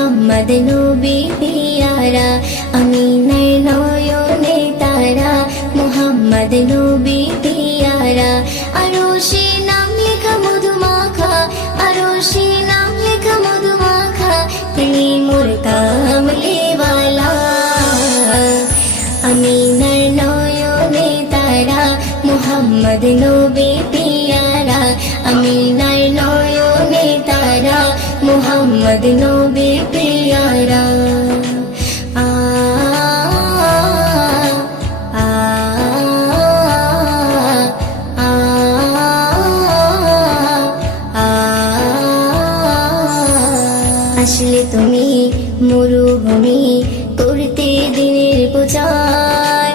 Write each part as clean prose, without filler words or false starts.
মুহাম্মদ নবী পিয়ারা, আমিনার নয়নে তারা, মুহাম্মদ নবী পিয়ারা। আরশে নাম লেখা মধুমাখা, আরশে নাম লেখা মধুমাখা, তিনি মোর কামলিওয়ালা। আমিনার নয়নে তারা, মুহাম্মদ নবী পিয়ারা, আমিনার নয়নে তারা, মুহাম্মদ নবী পিয়ারা। আসলে তুমি মরুভূমি করতে দিনের প্রচার,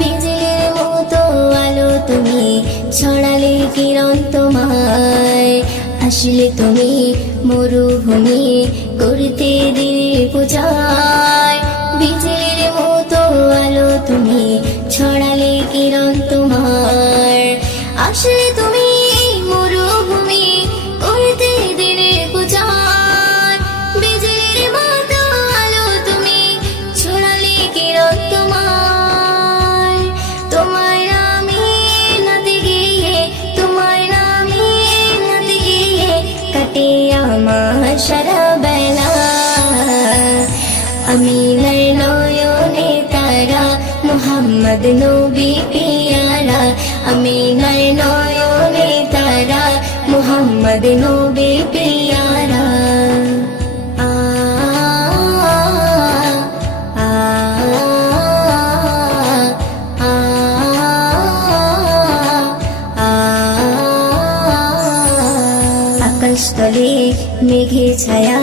বিজলির মতো আলো তুমি ছড়ালে কিরণ তোমায়। আসলে তুমি মরুভূমি করতে দিনের প্রচার, বিজলির মতো আলো তুমি ছড়ালে কিরণ তোমার। আসলে তুমি মরুভূমি করতে দিনের প্রচার, বিজলির মতো আলো তুমি ছড়ালে কিরণ তোমার। তোমার নামে নাতে গিয়ে, তোমার নামে নাতে গিয়ে কাটে আমার সারা বেলা। আমিনার নয়নে তারা, মুহাম্মদ নবী পিয়ারা, আমিনার নয়নে তারা, মুহাম্মদ নবী পিয়ারা। আকাশতলে মেঘে ছায়া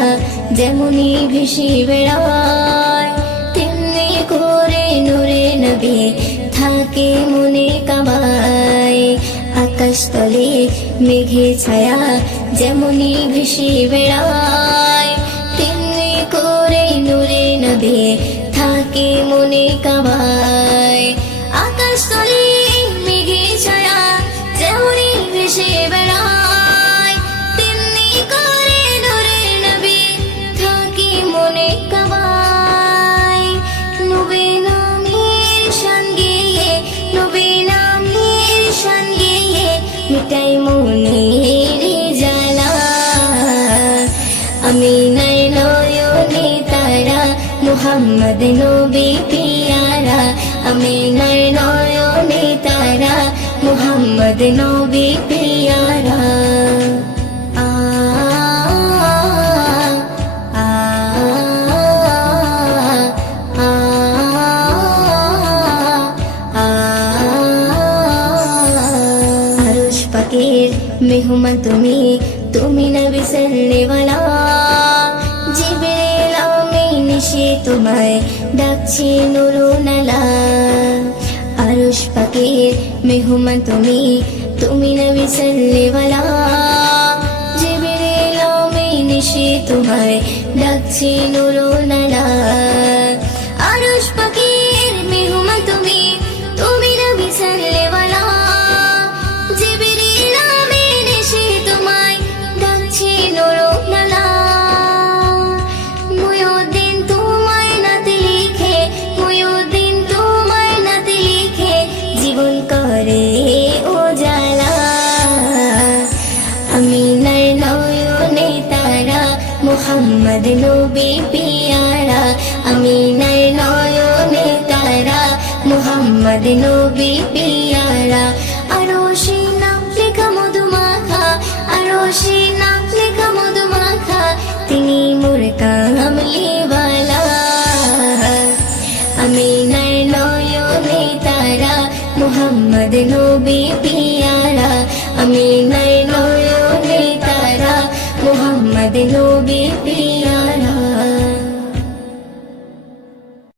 যেমনি ভেসে বেড়ায়, তেমনি করে নূরে নবী থাকে মনে কাবায়। আকাশতলে মেঘে ছায়া যেমনি ভেসে বেড়ায়, তেমনি করে নূরে নবী থাকে মনে কাবায়। আকাশতলে মেঘে ছায়া যেমনি ভেসে বেড়ায়, তেমনি করে নূরে নবী থাকে মনে কাবায়। নবী নামের শান গেয়ে, নবী নামের শান গেয়ে মিটাই মনের জ্বালা। আমিনার নয়নে তারা, মুহাম্মদ নবী পিয়ারা, আমিনার নয়নে তারা, মুহাম্মদ নবী পিয়ারা। আরশ পাকের মেহমান তুমি, তুমি নবী সাল্লেওয়ালা। জিবরিল আমিন এসে তোমায় ডাকছে নুরুনালা। আরশ পাকের মেহমান তুমি, তুমি নবী সাল্লেওয়ালা। জিবরিল আমিন এসে তোমায় ডাকছে নুরুনালা। আরশ পাকের মেহমান তুমি, তুমি নবী সাল্লেওয়ালা। জিবরিল আমিন এসে তোমায় ডাকছে নুরুনালা। মুয়ুদ্দিন তোমায় নাতে লিখে, মুয়ুদ্দিন তোমায় নাতে লিখে জীবন করে উজালা। আমিনার নয়নে তারা, মুহাম্মদ নবী পিয়ারা, আমিনার নয়নে তারা, মুহাম্মদ নবী পিয়ারা। আরশে নাম লেখা মধুমাখা, আরশে নাম লেখা মধুমাখা, তিনি মোর কামলিওয়ালা। আমিনার নয়নে তারা, মুহাম্মদ নবী পিয়ারা, আমিনার নয়নে তারা, মুহাম্মদ নবী পিয়ারা।